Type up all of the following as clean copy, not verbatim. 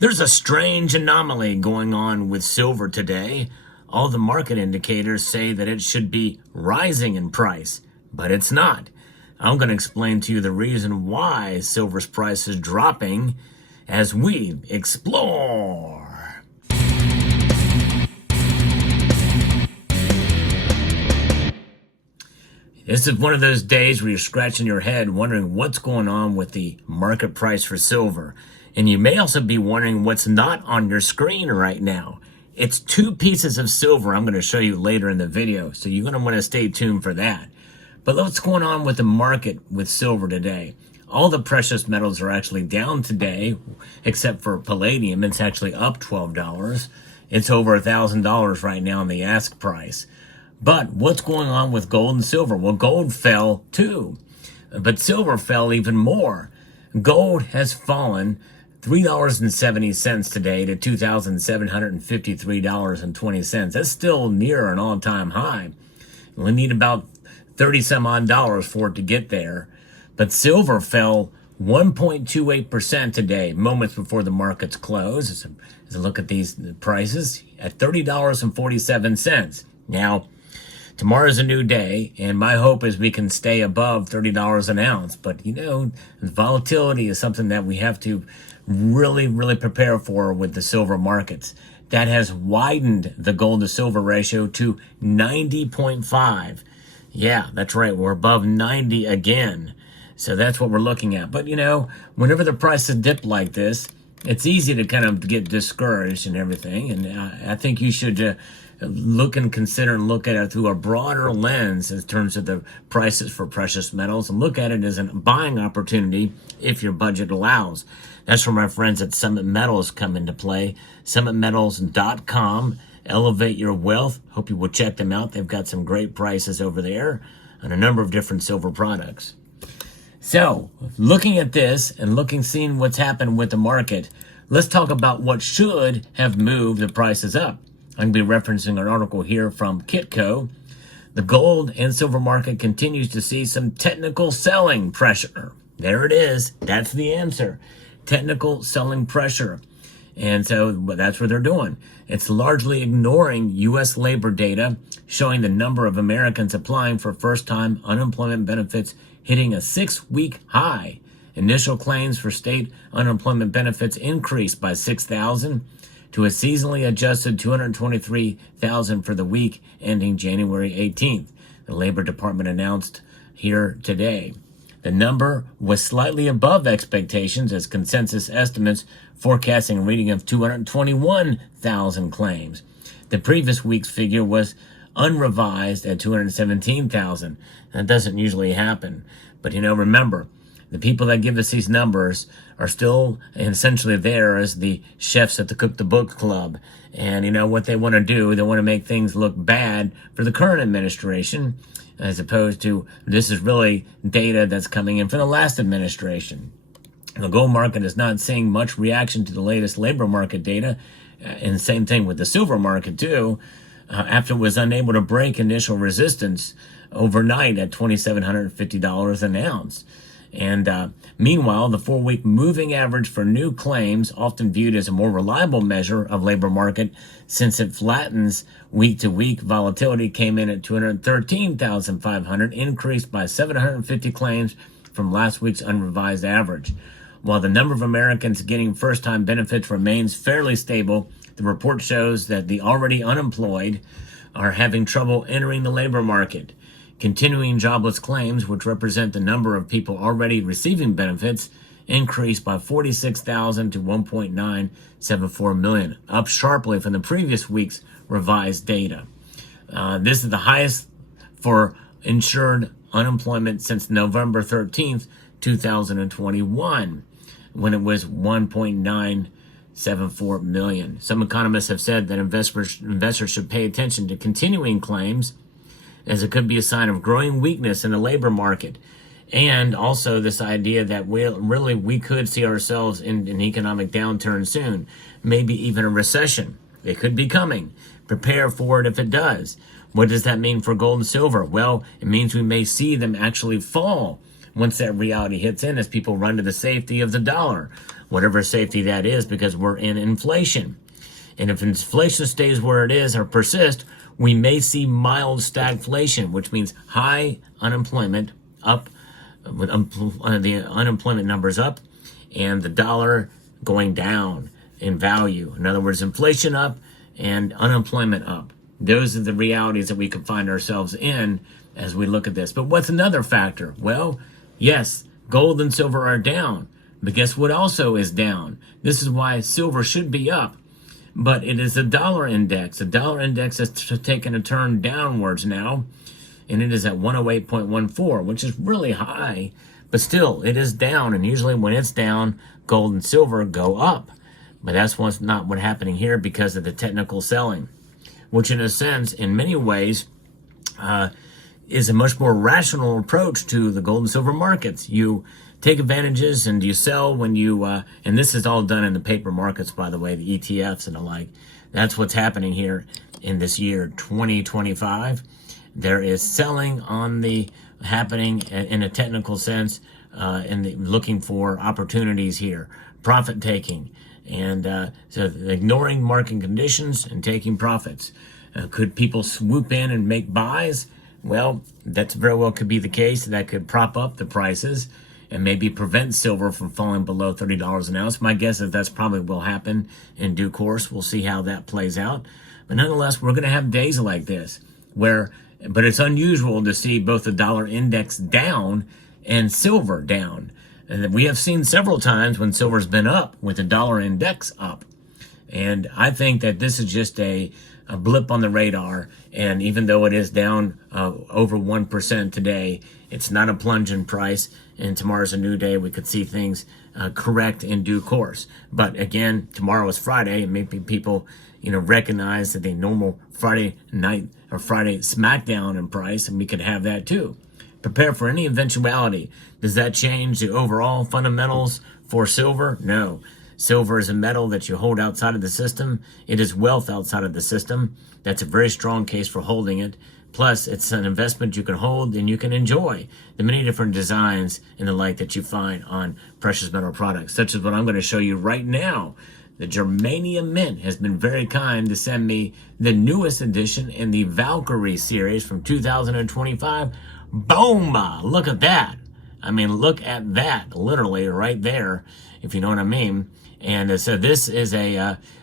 There's a strange anomaly going on with silver today. All the market indicators say that it should be rising in price, but it's not. I'm going to explain to you the reason why silver's price is dropping as we explore. This is one of those days where you're scratching your head wondering what's going on with the market price for silver. And you may also be wondering what's not on your screen right now. It's two pieces of silver I'm going to show you later in the video, so you're going to want to stay tuned for that. But what's going on with the market with silver today? All the precious metals are actually down today, except for palladium. It's actually up $12. It's over $1,000 right now in the ask price. But what's going on with gold and silver? Well, gold fell too, but silver fell even more. Gold has fallen $3.70 today to $2,753.20. That's still near an all-time high. We need about 30 some odd dollars for it to get there. But silver fell 1.28% today, moments before the markets close. As I look at these prices at $30.47. Now, tomorrow's a new day, and my hope is we can stay above $30 an ounce. But, volatility is something that we have to really prepare for with the silver markets. That has widened the gold to silver ratio to 90.5. Yeah, that's right. We're above 90 again. So that's what we're looking at. But, whenever the prices dip like this, it's easy to kind of get discouraged and everything. And I think you should look and consider and look at it through a broader lens in terms of the prices for precious metals, and look at it as a buying opportunity if your budget allows. That's where my friends at Summit Metals come into play. SummitMetals.com. Elevate your wealth. Hope you will check them out. They've got some great prices over there on a number of different silver products. So, looking at this and seeing what's happened with the market, let's talk about what should have moved the prices up. I'm going to be referencing an article here from Kitco. The gold and silver market continues to see some technical selling pressure. There it is. That's the answer. Technical selling pressure. And so that's what they're doing. It's largely ignoring U.S. labor data showing the number of Americans applying for first-time unemployment benefits hitting a 6-week high. Initial claims for state unemployment benefits increased by 6,000 to a seasonally adjusted 223,000 for the week ending January 18th. The Labor Department announced here today. The number was slightly above expectations as consensus estimates forecasting a reading of 221,000 claims. The previous week's figure was unrevised at 217,000. That doesn't usually happen. But remember, the people that give us these numbers are still essentially there as the chefs at the Cook the Book Club. And what they want to do, they want to make things look bad for the current administration, as opposed to this is really data that's coming in from the last administration. The gold market is not seeing much reaction to the latest labor market data, and the same thing with the silver market too, after it was unable to break initial resistance overnight at $2,750 an ounce. And meanwhile, the 4-week moving average for new claims, often viewed as a more reliable measure of labor market since it flattens week-to-week volatility, came in at 213,500, increased by 750 claims from last week's unrevised average. While the number of Americans getting first-time benefits remains fairly stable, the report shows that the already unemployed are having trouble entering the labor market. Continuing jobless claims, which represent the number of people already receiving benefits, increased by 46,000 to 1.974 million, up sharply from the previous week's revised data. This is the highest for insured unemployment since November 13th, 2021, when it was 1.974 million. Some economists have said that investors should pay attention to continuing claims, as it could be a sign of growing weakness in the labor market. And also this idea that we could see ourselves in an economic downturn soon, maybe even a recession. It could be coming. Prepare for it if it does. What does that mean for gold and silver? Well, it means we may see them actually fall once that reality hits in, as people run to the safety of the dollar, whatever safety that is, because we're in inflation. And if inflation stays where it is or persists, we may see mild stagflation, which means high unemployment up, with the unemployment numbers up, and the dollar going down in value. In other words, inflation up and unemployment up. Those are the realities that we could find ourselves in as we look at this. But what's another factor? Well, yes, gold and silver are down, but guess what also is down? This is why silver should be up, but it is the dollar index. The dollar index has taken a turn downwards now, and it is at 108.14, which is really high, but still, it is down, and usually when it's down, gold and silver go up. But that's what's not what's happening here because of the technical selling, which in a sense, in many ways, is a much more rational approach to the gold and silver markets. You take advantages and you sell when you, and this is all done in the paper markets, by the way, the ETFs and the like. That's what's happening here in this year, 2025. There is selling on the happening in a technical sense, looking for opportunities here, profit taking, and so ignoring market conditions and taking profits. Could people swoop in and make buys? Well, that very well could be the case. That could prop up the prices and maybe prevent silver from falling below $30 an ounce. My guess is that's probably will happen in due course. We'll see how that plays out. But nonetheless, we're going to have days like this but it's unusual to see both the dollar index down and silver down. And we have seen several times when silver's been up with the dollar index up. And I think that this is just a blip on the radar. And even though it is down over 1% today, it's not a plunge in price. And tomorrow's a new day. We could see things correct in due course. But again, tomorrow is Friday, and maybe people, recognize that the normal Friday night or Friday smackdown in price, and we could have that too. Prepare for any eventuality. Does that change the overall fundamentals for silver? No. Silver is a metal that you hold outside of the system. It is wealth outside of the system. That's a very strong case for holding it. Plus, it's an investment you can hold and you can enjoy the many different designs and the like that you find on precious metal products, such as what I'm going to show you right now. The Germanium Mint has been very kind to send me the newest edition in the Valkyrie series from 2025. Boom! Look at that. I mean, look at that, literally right there, if you know what I mean. And so this is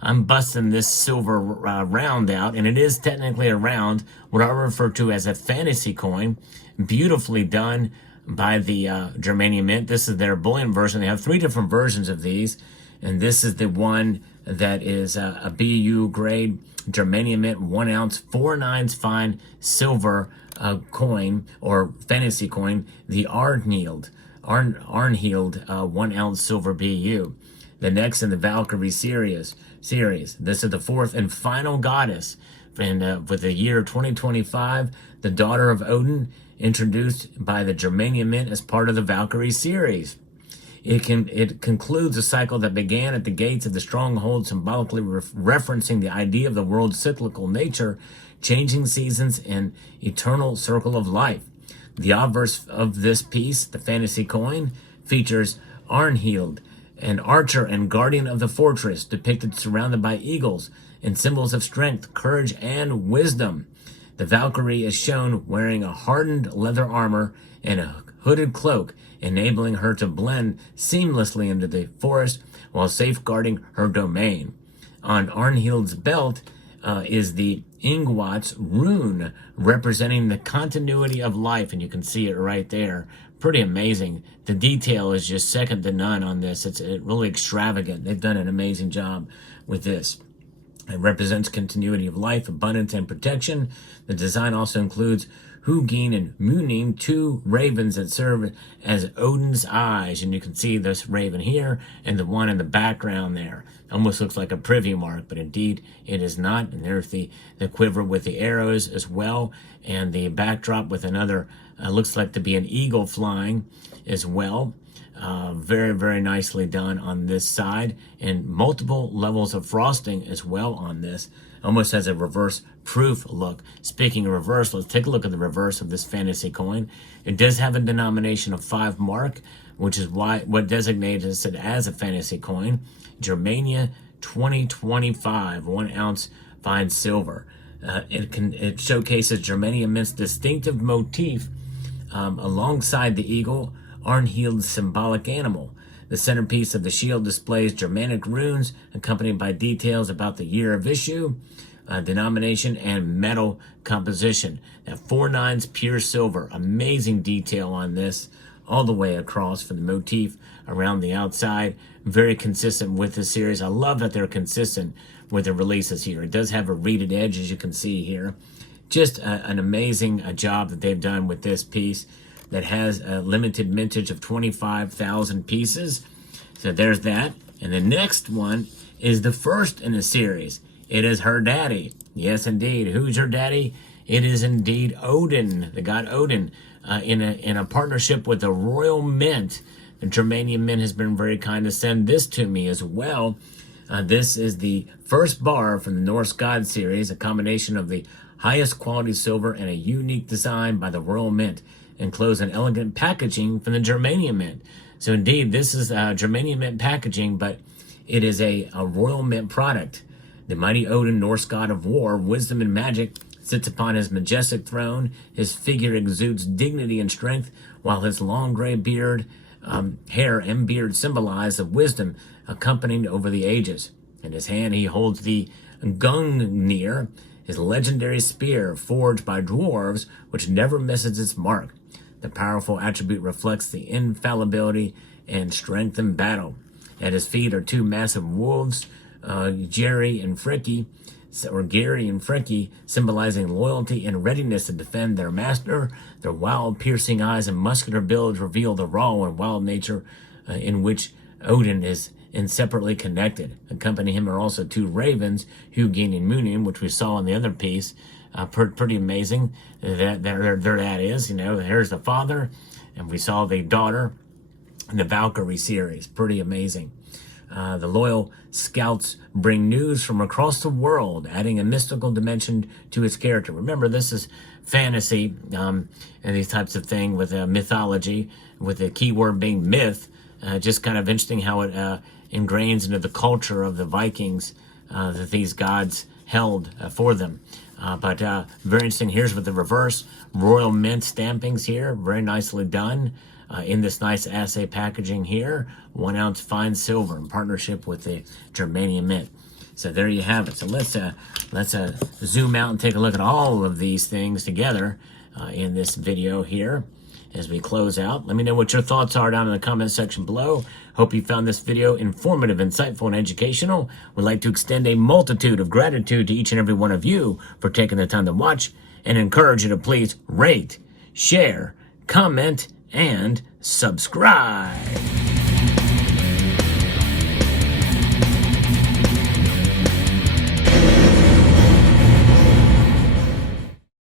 I'm busting this silver round out, and it is technically a round, what I refer to as a fantasy coin, beautifully done by the Germanium Mint. This is their bullion version. They have 3 different versions of these, and this is the one that is a BU grade Germanium Mint 1 ounce 4/9 fine silver coin or fantasy coin, the Arnhild 1 ounce silver BU. The next in the Valkyrie series. This is the 4th and final goddess. And with the year 2025, the daughter of Odin, introduced by the Germanium Mint as part of the Valkyrie series. It concludes a cycle that began at the gates of the stronghold, symbolically referencing the idea of the world's cyclical nature, changing seasons, and eternal circle of life. The obverse of this piece, the fantasy coin, features Arnhild, an archer and guardian of the fortress, depicted surrounded by eagles and symbols of strength, courage, and wisdom. The Valkyrie is shown wearing a hardened leather armor and a hooded cloak, enabling her to blend seamlessly into the forest while safeguarding her domain. On Arnhild's belt is the Ingwat's rune, representing the continuity of life, and you can see it right there. Pretty amazing. The detail is just second to none on this. It's really extravagant. They've done an amazing job with this. It represents continuity of life, abundance, and protection. The design also includes Hugin and Munin, 2 ravens that serve as Odin's eyes. And you can see this raven here and the one in the background there. Almost looks like a privy mark, but indeed it is not. And there's the quiver with the arrows as well. And the backdrop with another, looks like to be an eagle flying as well. Very, very nicely done on this side, and multiple levels of frosting as well on this. Almost has a reverse proof look. Speaking of reverse, let's take a look at the reverse of this fantasy coin. It does have a denomination of 5 mark, which is what designates it as a fantasy coin. Germania 2025, 1 ounce fine silver. It showcases Germania Mint's distinctive motif alongside the eagle, Arnhild's symbolic animal. The centerpiece of the shield displays Germanic runes accompanied by details about the year of issue, denomination, and metal composition. That 4/9 pure silver. Amazing detail on this all the way across for the motif around the outside. Very consistent with the series. I love that they're consistent with the releases here. It does have a reeded edge, as you can see here. Just an amazing job that they've done with this piece that has a limited mintage of 25,000 pieces. So there's that. And the next one is the first in the series. It is her daddy. Yes, indeed. Who's her daddy? It is indeed Odin, the god Odin, in a partnership with the Royal Mint. The Germanium Mint has been very kind to send this to me as well. This is the first bar from the Norse God series, a combination of the highest quality silver and a unique design by the Royal Mint, enclosed in elegant packaging from the Germanium Mint. So indeed, this is Germanium Mint packaging, but it is a Royal Mint product. The mighty Odin, Norse god of war, wisdom, and magic, sits upon his majestic throne. His figure exudes dignity and strength, while his long gray hair and beard symbolize the wisdom accompanied over the ages. In his hand he holds the Gungnir, his legendary spear forged by dwarves, which never misses its mark. The powerful attribute reflects the infallibility and strength in battle. At his feet are 2 massive wolves, Gary and Frickie, symbolizing loyalty and readiness to defend their master. Their wild, piercing eyes and muscular builds reveal the raw and wild nature in which Odin is inseparably connected. Accompanying him are also 2 ravens, Hugin and Munin, which we saw in the other piece. Pretty amazing. That is, here's the father, and we saw the daughter in the Valkyrie series. Pretty amazing. The loyal scouts bring news from across the world, adding a mystical dimension to its character. Remember, this is fantasy and these types of things with mythology, with the key word being myth. Just kind of interesting how it ingrains into the culture of the Vikings that these gods held for them. But very interesting. Here's with the reverse Royal Mint stampings here. Very nicely done. In this nice assay packaging here, 1 ounce fine silver in partnership with the Germanium Mint. So there you have it. So let's zoom out and take a look at all of these things together in this video here as we close out. Let me know what your thoughts are down in the comment section below. Hope you found this video informative, insightful, and educational. We'd like to extend a multitude of gratitude to each and every one of you for taking the time to watch, and encourage you to please rate, share, comment, and subscribe.